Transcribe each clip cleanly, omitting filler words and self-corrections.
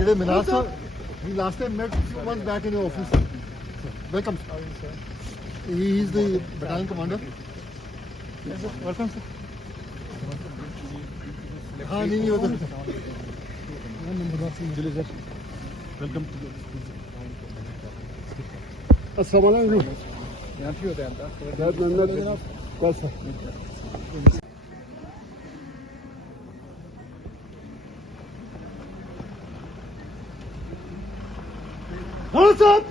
We last time met a few months back in your office. Welcome. He is the battalion commander. Yes, sir. Welcome, sir. हाँ नहीं होता. Welcome to Assalamualaikum. यहाँ पे होता है हाँ साहब.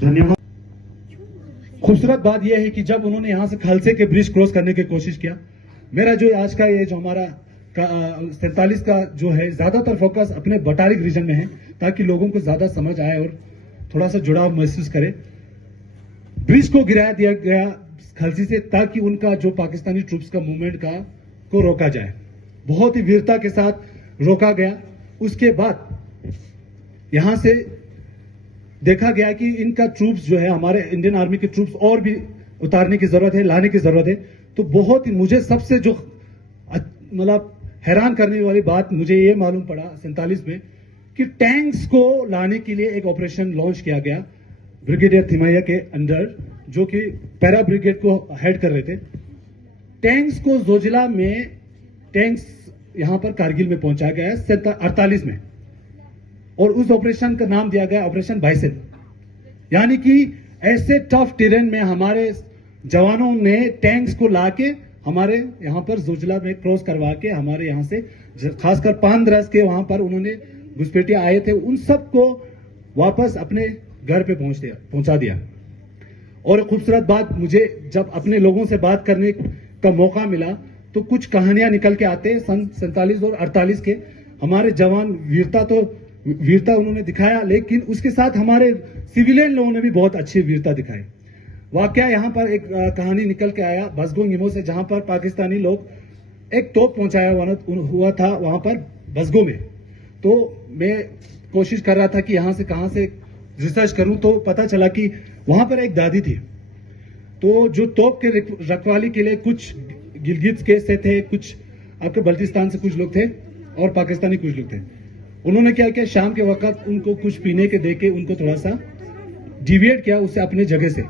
धन्यवाद। खूबसूरत बात यह है कि जब उन्होंने यहां से खालसे के ब्रिज क्रॉस करने की कोशिश किया, मेरा जो आज का ये जो हमारा 47 का जो है ज्यादातर फोकस अपने बटालिक रीजन में है ताकि लोगों को ज्यादा समझ आए और थोड़ा सा जुड़ाव महसूस करे। ब्रिज को गिरा दिया गया खालसी से ताकि उनका जो पाकिस्तानी ट्रूप्स का मूवमेंट को रोका जाए। बहुत ही वीरता के साथ रोका गया। उसके बाद यहां से देखा गया कि इनका ट्रूप्स जो है हमारे इंडियन आर्मी के ट्रूप्स और भी उतारने की जरूरत है, लाने की जरूरत है। तो बहुत ही मुझे सबसे जो मतलब हैरान करने वाली बात मुझे ये मालूम पड़ा 47 में कि टैंक्स को लाने के लिए एक ऑपरेशन लॉन्च किया गया ब्रिगेडियर थिमैया के अंडर, जो कि पैरा ब्रिगेड को हेड कर रहे थे। टैंक्स को जोजिला में टैंक्स यहां पर कारगिल में पहुंचाया गया है 48 में, और उस ऑपरेशन का नाम दिया गया ऑपरेशन बाइसेप। यानी कि ऐसे टफ टेरेन में हमारे जवानों ने टैंक्स को लाके हमारे यहां पर जोजिला में क्रॉस करवा के हमारे यहां से खासकर पानद्रस के वहां पर उन्होंने घुसपैठिया आए थे, उन सबको वापस अपने घर पे पहुंचा दिया। और खूबसूरत बात, मुझे जब अपने लोगों से बात करने का मौका मिला तो कुछ कहानियां निकल के आते हैं सन 47 और 48 के। हमारे जवान वीरता उन्होंने दिखाया, लेकिन उसके साथ हमारे सिविलियन लोगों ने भी बहुत अच्छी वीरता दिखाई। वाकया यहां पर एक कहानी निकल के आया बसगो गिमो से, जहां पर पाकिस्तानी लोग एक तोप पहुंचाया हुआ था वहां पर बसगो में। तो मैं कोशिश कर रहा था कि यहां से कहां से रिसर्च करूं, तो पता चला कि वहां पर एक दादी थी। तो जो तोप के रखवाली के लिए कुछ गिलगित के से थे, कुछ आपके बल्तिस्तान से कुछ लोग थे और पाकिस्तानी कुछ लोग थे। उन्होंने क्या किया, शाम के वक्त उनको कुछ पीने के देके उनको थोड़ा सा डिविएट किया उससे अपने जगह से।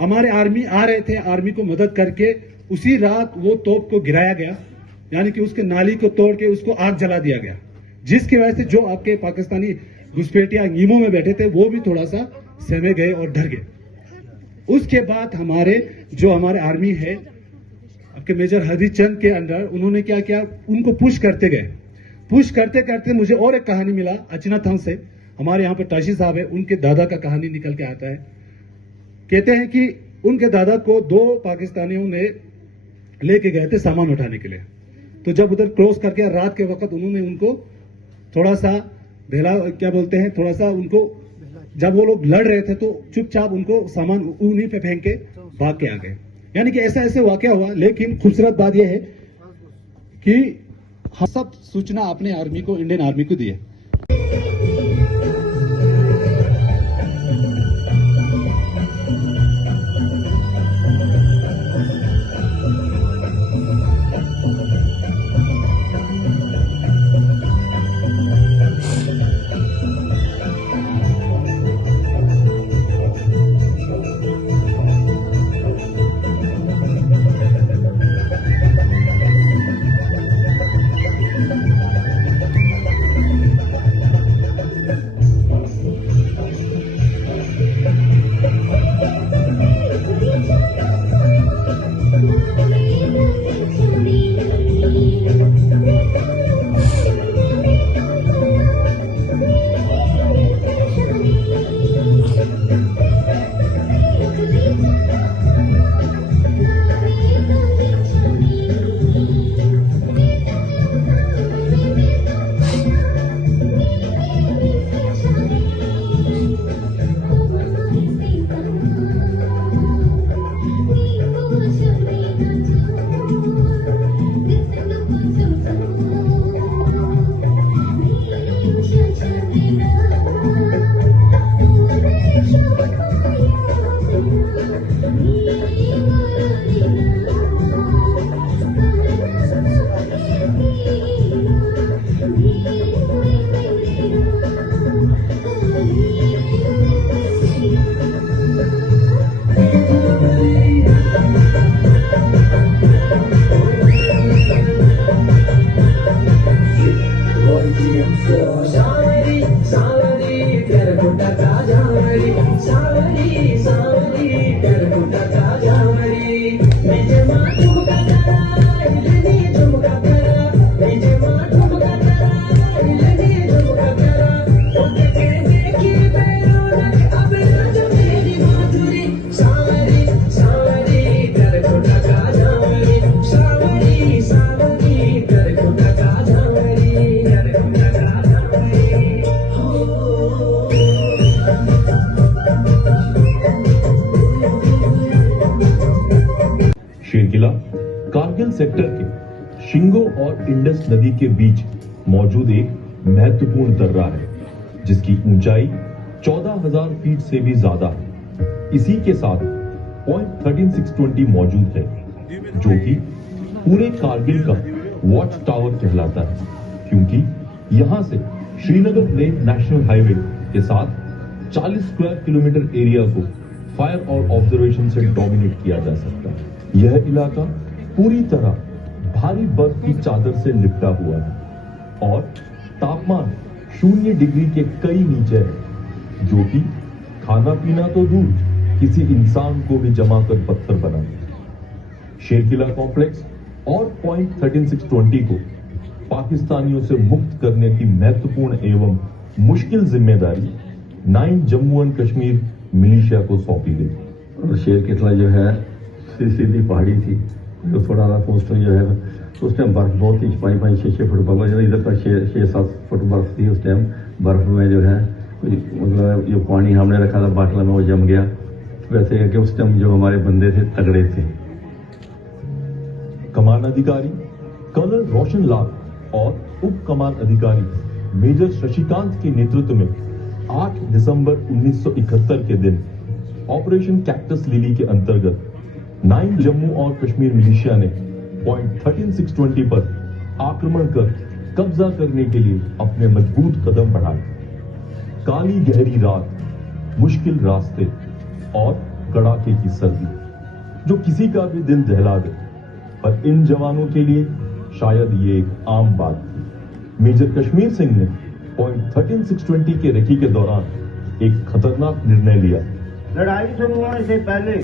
हमारे आर्मी आ रहे थे, आर्मी को मदद करके उसी रात वो तोप को गिराया गया, यानी कि उसके नाली को तोड़ के उसको आग जला दिया गया, जिसकी वजह से जो आपके पाकिस्तानी घुसपैठिया नीमो में बैठे थे वो भी थोड़ा सा सहमे गए और डर गए। उसके बाद हमारे आर्मी है आपके मेजर हरिचंद के अंडर, उन्होंने क्या किया, उनको पुश करते गए। पुश करते करते मुझे और एक कहानी मिला अचनाथंग से, हमारे यहाँ पे ताशी साहब है, उनके दादा का कहानी निकल के आता है। कहते हैं कि उनके दादा को 2 पाकिस्तानियों ने लेके गए थे सामान उठाने के लिए। तो जब उधर क्रॉस करके रात के वक्त उन्होंने उनको थोड़ा सा क्या बोलते हैं, थोड़ा सा उनको, जब वो लोग लड़ रहे थे तो चुपचाप उनको सामान उन्हीं पे फेंक के भाग के आ गए। यानी कि ऐसा ऐसे वाकया हुआ। लेकिन खूबसूरत बात यह है कि हम सब सूचना अपने आर्मी को, इंडियन आर्मी को दी है। शेरकिला कारगिल सेक्टर के शिंगो और इंडस नदी के बीच मौजूद एक महत्वपूर्ण दर्रा है, जिसकी ऊंचाई 14,000 फीट से भी ज्यादा है। इसी के साथ पॉइंट 13620 मौजूद है, जो कि पूरे कारगिल का वॉच टावर कहलाता है, क्योंकि यहां से श्रीनगर लेह नेशनल हाईवे के साथ 40 स्क्वायर किलोमीटर एरिया को फायर और ऑब्जर्वेशन से डोमिनेट किया जा सकता है। यह इलाका पूरी तरह भारी बर्फ की चादर से लिपटा हुआ है और तापमान 0 डिग्री के कई नीचे है, जो कि खाना पीना तो दूर किसी इंसान को भी जमाकर पत्थर बना देता। शेरकिला कॉम्प्लेक्स और पॉइंट 13620 को पाकिस्तानियों से मुक्त करने की महत्वपूर्ण एवं मुश्किल जिम्मेदारी 9 जम्मू एंड कश्मीर मिलिशिया को सौंपी गई। और शेरकिला जो है सीधी पहाड़ी थी, जो थोड़ा सा पोस्ट जो है तो उस टाइम बर्फ बहुत थी, 5-6 फुट बर्फ, इधर तक 6-7 फुट बर्फ थी। उस टाइम बर्फ में जो है मतलब जो पानी हमने रखा था बाटला में वो जम गया। वैसे है कि उस टाइम जो हमारे बंदे थे तगड़े थे। कमान अधिकारी कर्नल रोशन लाल और उप कमान अधिकारी मेजर शशिकांत के नेतृत्व में 8 दिसंबर 1971 के दिन ऑपरेशन कैक्टस लिली के अंतर्गत 9 जम्मू और कश्मीर मिलिशिया ने पॉइंट 13620 पर आक्रमण कर कब्जा करने के लिए अपने मजबूत कदम बढ़ाए। काली गहरी रात, मुश्किल रास्ते और कड़ाके की सर्दी जो किसी का भी दिल दहला दे, पर इन जवानों के लिए शायद ये एक आम बात थी। मेजर कश्मीर सिंह ने पॉइंट 13620 के रेकी के दौरान एक खतरनाक निर्णय लिया। लड़ाई शुरू होने से पहले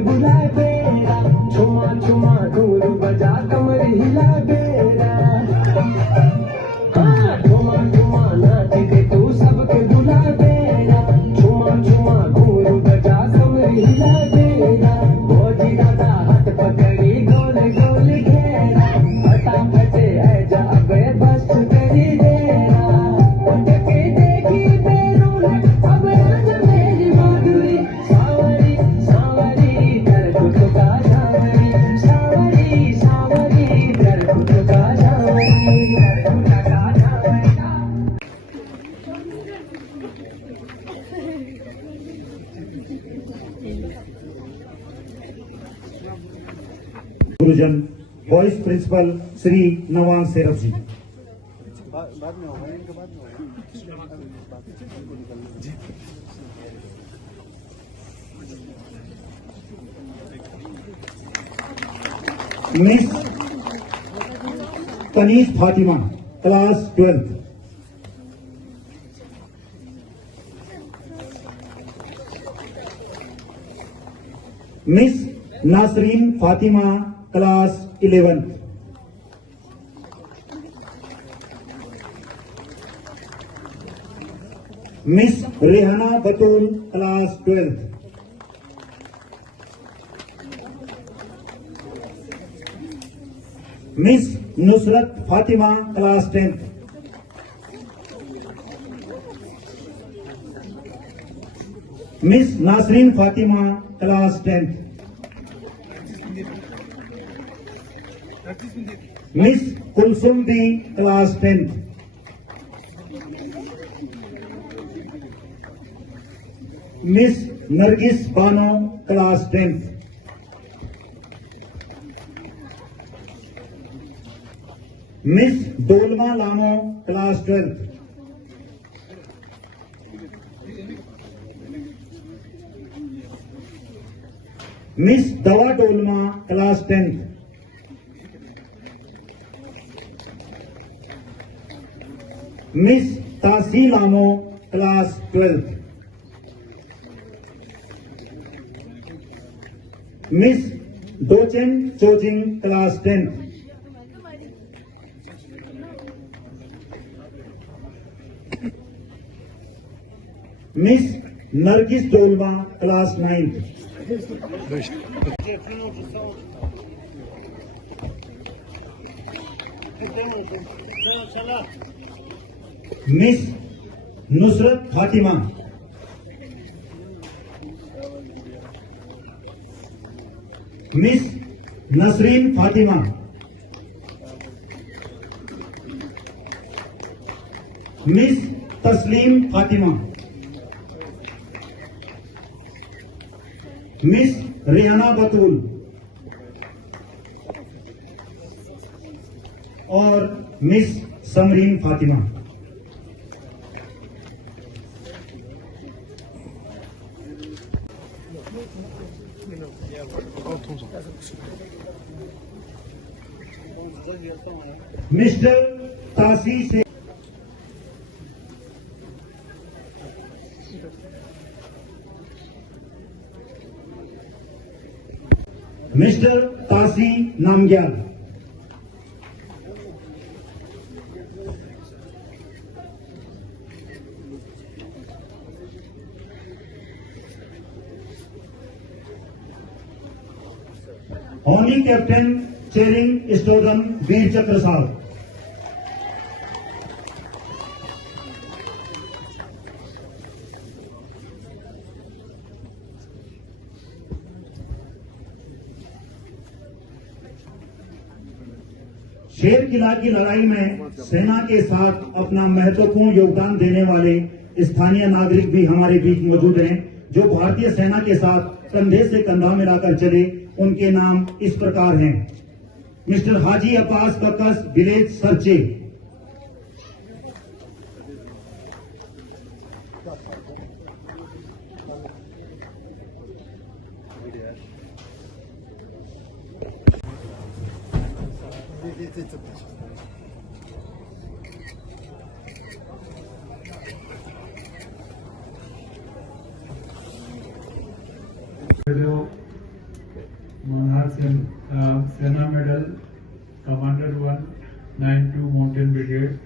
बुला बेरा, छुमा छुमा घुंघरू बजा कमर हिला बेरा। हाँ, छुमा छुमा नाच के तू सबके बुला बेरा, छुमा छुमा घुंघरू बजा कमर हिला बेरा। भोजी दादा हाथ पकड़ी गोल गोल घेरा, फटाफट है जा अबे बस करी देरा। उठके देखी बेरून अब आज मेरी माधुरी, सावरी सावरी कर कुछ का सावरी, सावरी सावरी कर कुछ का सावरी, कर कुछ का सावरी। गुरुजन vice principal Shri Nawang Seraf ji. Miss Tanish Fatima class 12th। Miss Nasreen Fatima class 11th। Miss Rehana Batool class 12th। Miss Nusrat Fatima class 10th। Miss Nasreen Fatima class 10th। Miss Kulsum दी class 10th। Miss Nargis Bano class 10th। Miss Dolma Lamo class 12th। Miss दवा Dolma class 10th। Miss Tashi Lamo class 12th। Miss Dochen Choezing class 10th। Miss Nargis Dolma class 9th। Miss Nusrat Fatima. Miss Nasreen Fatima. Miss Tasleem Fatima. Miss Rehana Batool और miss Samreen Fatima. Mister Tashi से mister तासी नामग्याल। होनी captain chairing स्टोगन वीर चक्र साहब। शेर किला की लड़ाई में सेना के साथ अपना महत्वपूर्ण योगदान देने वाले स्थानीय नागरिक भी हमारे बीच मौजूद हैं, जो भारतीय सेना के साथ कंधे से कंधा मिलाकर चले। उनके नाम इस प्रकार हैं: मिस्टर हाजी Abbas कक्कस, village सरचे। Commander 192 Mountain Brigade,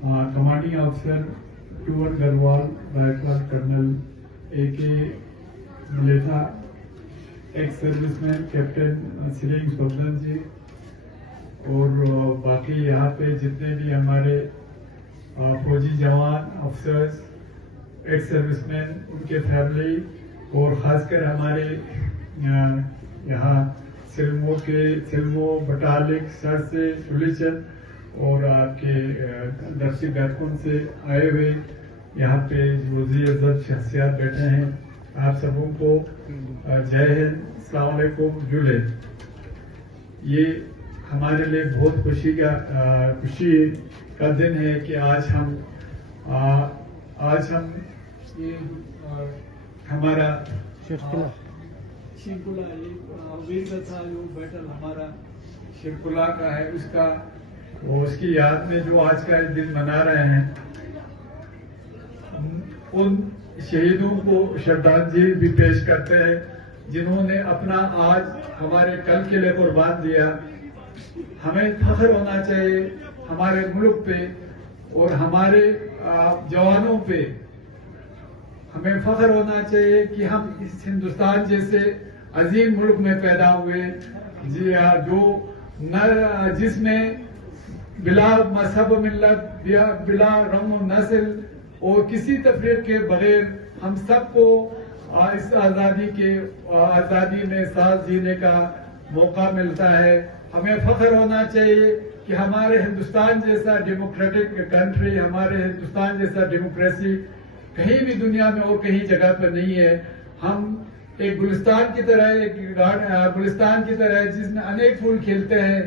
Commanding Officer Tuan Garwal, Rifle Colonel A.K. Maletha, ex-serviceman Captain Sireng Sobdan जी, और बाकी यहाँ पे जितने भी हमारे फौजी जवान, अफसर्स, एक्स सर्विसमैन, उनके फैमिली, और ख़ासकर हमारे यहाँ सिल्मो बटालिक सर से सुलिचन और आपके दर्शी बैरकुन से आए हुए यहाँ पे रोजी इज्जत शख्सियात बैठे हैं, आप सबों को जय हिंद, अस्सलाम वालेकुम, जुले। ये हमारे लिए बहुत खुशी का दिन है कि आज हम ये हमारा शिरकुला वीर कथा जो बैटल हमारा शिरकुला का है, उसका और उसकी याद में जो आज का दिन मना रहे हैं, उन शहीदों को श्रद्धांजलि भी पेश करते हैं जिन्होंने अपना आज हमारे कल के लिए कुर्बान दिया। हमें फख्र होना चाहिए हमारे मुल्क पे और हमारे जवानों पे। हमें फख्र होना चाहिए कि हम इस हिंदुस्तान जैसे अजीम मुल्क में पैदा हुए, जो न जिसमें बिला मजहब मिल्लत, बिला रंग नस्ल और किसी तफरीक के बगैर हम सबको इस आज़ादी में साथ जीने का मौका मिलता है। हमें फख्र होना चाहिए कि हमारे हिंदुस्तान जैसा डेमोक्रेटिक कंट्री, हमारे हिंदुस्तान जैसा डेमोक्रेसी कहीं भी दुनिया में और कहीं जगह पर नहीं है। हम एक गुलिस्तान की तरह जिसमें अनेक फूल खिलते हैं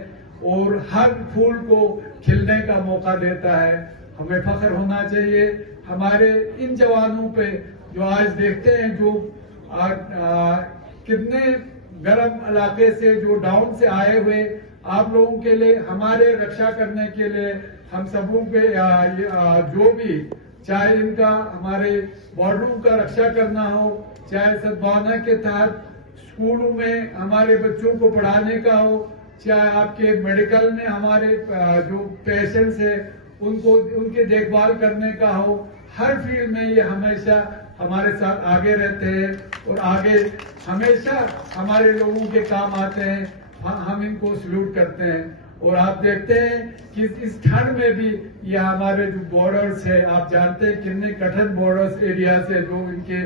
और हर फूल को खिलने का मौका देता है। हमें फख्र होना चाहिए हमारे इन जवानों पे जो आज देखते हैं, जो कितने गर्म इलाके से, जो डाउन से आए हुए आप लोगों के लिए, हमारे रक्षा करने के लिए हम सबों पे जो भी, चाहे इनका हमारे बॉर्डरों का रक्षा करना हो, चाहे सद्भावना के तहत स्कूलों में हमारे बच्चों को पढ़ाने का हो, चाहे आपके मेडिकल में हमारे जो पेशेंट्स है उनको उनकी देखभाल करने का हो, हर फील्ड में ये हमेशा हमारे साथ आगे रहते हैं और आगे हमेशा हमारे लोगों के काम आते हैं। हम इनको सल्यूट करते हैं। और आप देखते हैं कि इस ठंड में भी ये हमारे जो बॉर्डर्स है, आप जानते हैं कितने कठिन बॉर्डर्स एरिया से जो इनके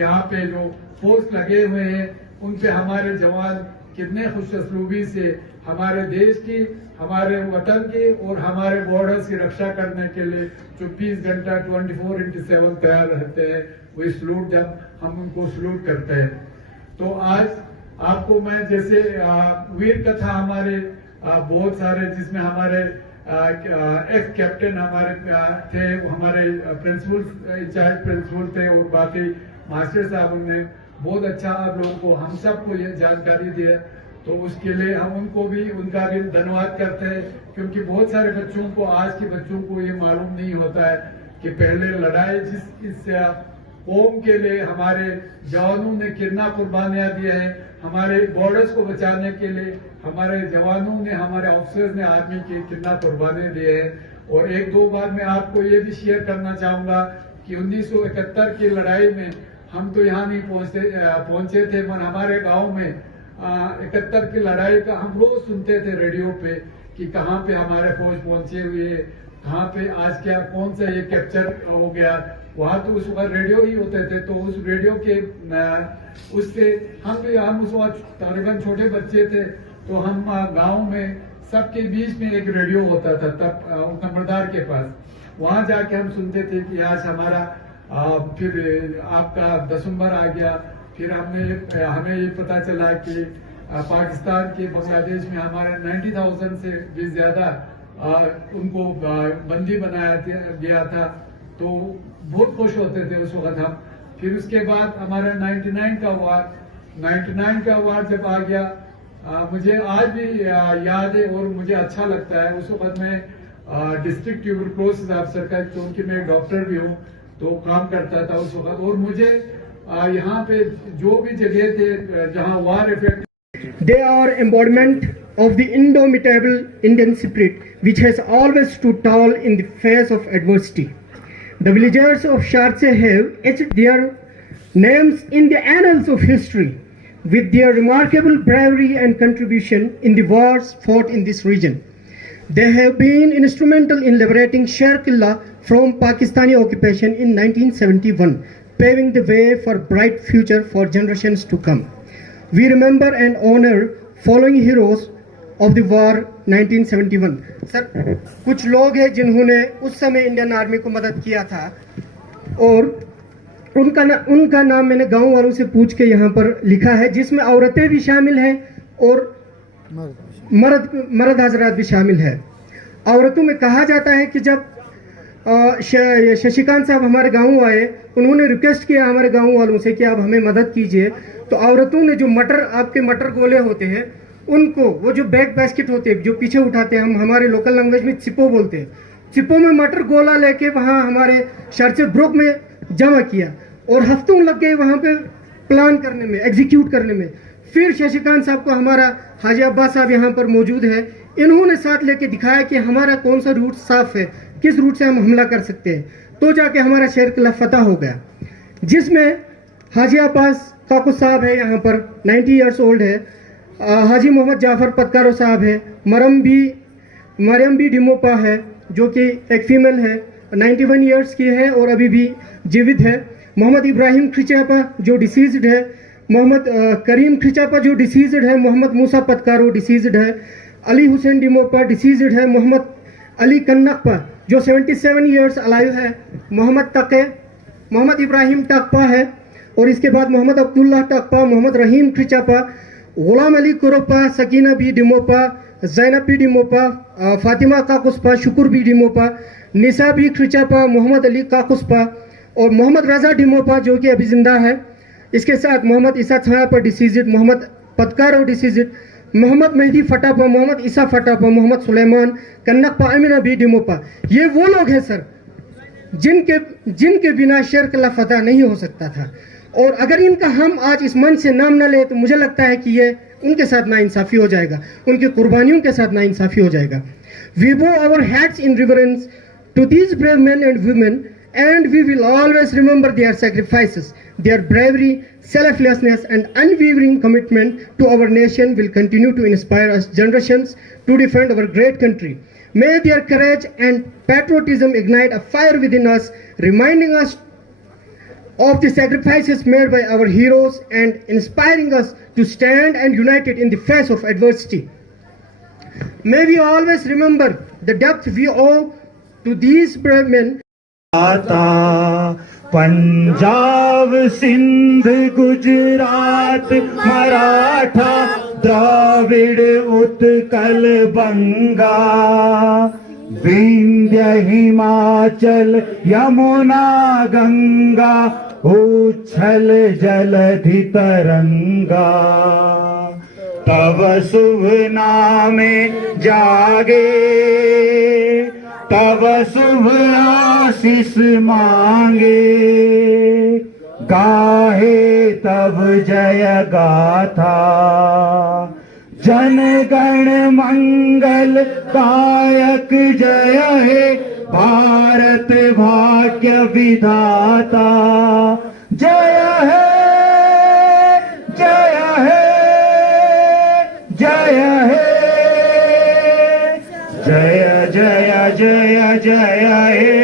यहाँ पे जो फोर्स लगे हुए हैं, उन पे हमारे जवान कितने खुशअस्लूबी से हमारे देश की, हमारे वतन की और हमारे बॉर्डर्स की रक्षा करने के लिए 24 घंटा 24/7 तैयार रहते हैं। वही सलूट जब हम उनको सलूट करते हैं। तो आज आपको मैं जैसे वीर कथा हमारे बहुत सारे, जिसमें हमारे एक्स कैप्टन हमारे थे, हमारे प्रिंसिपल इंचार्ज प्रिंसिपल थे और बाकी मास्टर साहब ने बहुत अच्छा आप लोगों को, हम सबको ये जानकारी दी है। तो उसके लिए हम उनको भी, उनका भी धन्यवाद करते हैं, क्योंकि बहुत सारे बच्चों को, आज के बच्चों को ये मालूम नहीं होता है कि पहले लड़ाई इस कौम के लिए हमारे जवानों ने कितना कुर्बानियां दी है, हमारे बॉर्डर्स को बचाने के लिए हमारे जवानों ने, हमारे ऑफिसर्स ने आर्मी के कितना कुर्बानी दिए हैं। और एक दो बार मैं आपको ये भी शेयर करना चाहूंगा कि 1971 की लड़ाई में हम तो यहाँ नहीं पहुंचे थे, पर हमारे गांव में 71 की लड़ाई का हम रोज सुनते थे रेडियो पे कि कहाँ पे हमारे फौज पहुंचे हुए, कहाँ पे आज क्या, कौन सा ये कैप्चर हो गया। वहां तो उस वक्त रेडियो ही होते थे, तो उस रेडियो के उससे हम उस वक्त तकरीबन छोटे बच्चे थे, तो हम गांव में सबके बीच में एक रेडियो होता था तब नंबरदार के पास, वहां जाके हम सुनते थे कि आज हमारा फिर आपका दिसंबर आ गया। फिर हमें ये पता चला कि पाकिस्तान के बांग्लादेश में हमारे 90,000 से भी ज्यादा उनको बंदी बनाया गया था, तो बहुत खुश होते थे उस वक्त हम। फिर उसके बाद हमारा 99 का वार जब आ गया, मुझे आज भी याद है और मुझे अच्छा लगता है। उस वक्त मैं डिस्ट्रिक्ट ट्यूबरक्लोसिस ऑफिसर का, क्योंकि मैं डॉक्टर भी हूँ, तो काम करता था उस वक्त। और मुझे यहाँ पे जो भी जगह थे जहाँ वार effect, they are embodiment of the indomitable Indian spirit, which has always stood tall in the face of adversity. The villagers of Sharche have etched their names in the annals of history with their remarkable bravery and contribution in the wars fought in this region. They have been instrumental in liberating Sher Killa from Pakistani occupation in 1971, paving the way for a bright future for generations to come. We remember and honor following heroes of the war 1971. Sir, कुछ लोग हैं जिन्होंने उस समय Indian army को मदद किया था और उनका नाम मैंने गांव वालों से पूछ के यहाँ पर लिखा है, जिसमें औरतें भी शामिल हैं और मर्द हजरात भी शामिल है। औरतों में कहा जाता है कि जब शशिकांत साहब हमारे गांव आए, उन्होंने रिक्वेस्ट किया हमारे गांव वालों से कि आप हमें मदद कीजिए, तो औरतों ने जो आपके मटर गोले होते हैं उनको, वो जो बैग बास्केट होते हैं जो पीछे उठाते हैं, हम हमारे लोकल लैंग्वेज में चिप्पो बोलते हैं, चिप्पो में मटर गोला लेके वहाँ हमारे शर्चे ब्रोक में जमा किया और हफ्तों लग गए वहाँ पे प्लान करने में, एग्जीक्यूट करने में। फिर शशिकांत साहब को हमारा हाजी अब्बास साहब यहाँ पर मौजूद है, इन्होंने साथ लेके दिखाया कि हमारा कौन सा रूट साफ है, किस रूट से हम हमला कर सकते हैं, तो जाके हमारा शेर किला फतह हो गया, जिसमें हाजी अब्बास काकू साहब है यहाँ पर 90 ईयर्स ओल्ड है, हाजी मोहम्मद जाफर पतकारो साहब है, मरियम बी डिमोपा है जो कि एक फीमेल है, 91 ईयर्स की है और अभी भी जीवित है, मोहम्मद इब्राहिम खिचापा जो डिसीज्ड है, मोहम्मद करीम खिचापा जो डिसीज्ड है, मोहम्मद मूसा पतकारो डिसीज्ड है, अली हुसैन डिमोपा डिसीज्ड है, मोहम्मद अली कन्नकपा जो 77 ईयर्स अलाइव है, मोहम्मद इब्राहिम टकपा है और इसके बाद मोहम्मद अब्दुल्ला टकपा, मोहम्मद रहीम खिचापा, गुलाम अली कुरोपा, सकीना बी डिमोपा, जैनब बी डिमोपा, फातिमा काकुस्पा, शुक्र बी डिमोपा, निसा बी खिचापा, मोहम्मद अली काकुस्पा और मोहम्मद रजा डिमोपा जो कि अभी जिंदा है। इसके साथ मोहम्मद ईसा छायापा डिसीज्ड, मोहम्मद पतकारो डिसीज्ड, मोहम्मद मेहदी फटापा, मोहम्मद ईसा फटापा, मोहम्मद सुलेमान कन्नकपा, अमीना बी डिमोपा। ये वो लोग हैं सर जिनके बिना शेर किला फतह नहीं हो सकता था, और अगर इनका हम आज इस मंच से नाम न ले तो मुझे लगता है कि ये उनके साथ नाइंसाफी हो जाएगा, उनकी कुर्बानियों के साथ नाइंसाफी हो जाएगा। We bow our hats in reverence to these brave men and women, and we will always remember their sacrifices. Their bravery, selflessness and unwavering commitment to our nation will continue to inspire us generations to defend our great country. May their courage and patriotism ignite a fire within us, reminding us of the sacrifices made by our heroes and inspiring us to stand and united in the face of adversity. May we always remember the depth we owe to these brave men. Punjab Sindh Gujarat Maratha Dravida Utkal बंगा विंध्य हिमाचल यमुना गंगा उच्छल जलधि तरंगा तव शुभ नामे जागे तव शुभ आशीष मांगे गाहे तब जय गाथा जन गण मंगल गायक जय हे भारत भाग्य विधाता जय है जय है जय है जय जय जय जय हे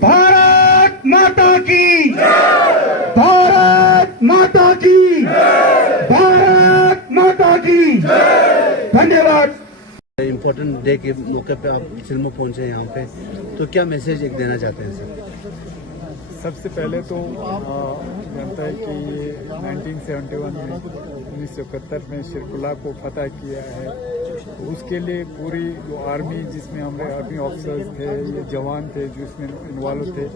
भारत माता की भारत माता की भारत माता की धन्यवाद। इम्पोर्टेंट डे के मौके पे आप सिरमऊ पहुंचे यहाँ पे, तो क्या मैसेज एक देना चाहते हैं सर? सबसे पहले तो जानता है कि ये 1971 में 1971 में शेरकुला को फतह किया है, तो उसके लिए पूरी जो आर्मी जिसमें हमारे आर्मी ऑफिसर्स थे, ये जवान थे जो इसमें इन्वॉल्व थे,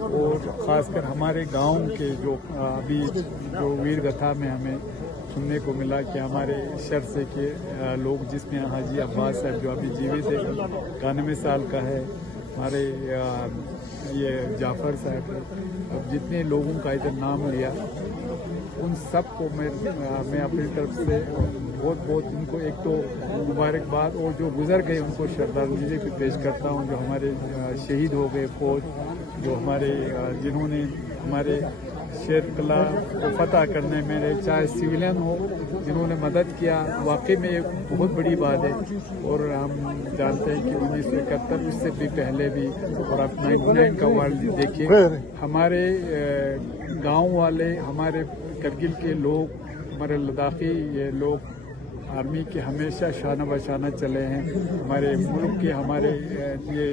और ख़ासकर हमारे गांव के जो अभी जो वीर गाथा में हमें सुनने को मिला कि हमारे शर्से के लोग जिसमें हाजी अब्बास साहब जो अभी जीवित है 91 साल का है, हमारे ये जाफर साहब, अब जितने लोगों का इधर नाम लिया उन सब को मैं अपनी तरफ से बहुत बहुत उनको एक तो मुबारकबाद, और जो गुजर गए उनको श्रद्धांजलि भी पेश करता हूँ। जो हमारे शहीद हो गए फौज, जो हमारे जिन्होंने हमारे शेर किला को फतह करने में, चाहे सिविलियन हो, जिन्होंने मदद किया, वाकई में एक बहुत बड़ी बात है। और हम जानते हैं कि 1971 उससे भी पहले भी, और आप 99 का वर्ल्ड देखिए, हमारे गांव वाले, हमारे करगिल के लोग, हमारे लद्दाखी ये लोग आर्मी के हमेशा शाना बशाना चले हैं। हमारे मुल्क के हमारे ये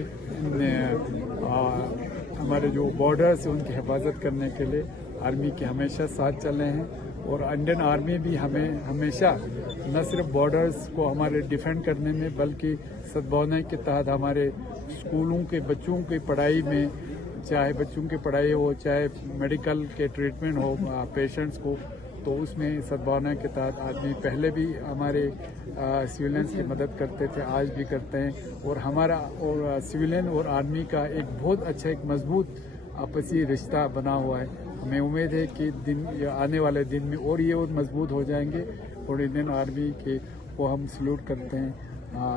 हमारे जो बॉर्डर्स हैं उनकी हिफाजत करने के लिए आर्मी के हमेशा साथ चले हैं। और इंडियन आर्मी भी हमें हमेशा न सिर्फ बॉर्डर्स को हमारे डिफेंड करने में, बल्कि सद्भावना के तहत हमारे स्कूलों के बच्चों की पढ़ाई में, चाहे बच्चों की पढ़ाई हो, चाहे मेडिकल के ट्रीटमेंट हो पेशेंट्स को, तो उसमें सद्भावना के तहत आदमी पहले भी हमारे सिविलियंस की मदद करते थे, आज भी करते हैं। और हमारा और सिविलियन और आर्मी का एक बहुत अच्छा एक मजबूत आपसी रिश्ता बना हुआ है। हमें उम्मीद है कि आने वाले दिन में और ये और मजबूत हो जाएंगे। और इंडियन आर्मी के को हम सल्यूट करते हैं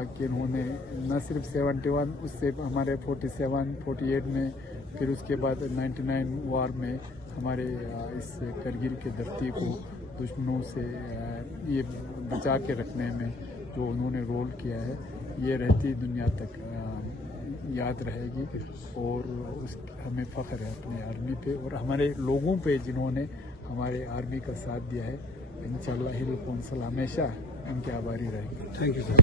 कि उन्होंने न सिर्फ 71, उससे हमारे 47, 48 में, फिर उसके बाद 99 वार में हमारे इस करगिल के धरती को दुश्मनों से ये बचा के रखने में जो उन्होंने रोल किया है, ये रहती दुनिया तक याद रहेगी। और हमें फ़ख्र है अपनी आर्मी पे और हमारे लोगों पे जिन्होंने हमारे आर्मी का साथ दिया है। इंशाअल्लाह हिल कौंसल हमेशा इनके आभारी रहेंगे। Thank you sir.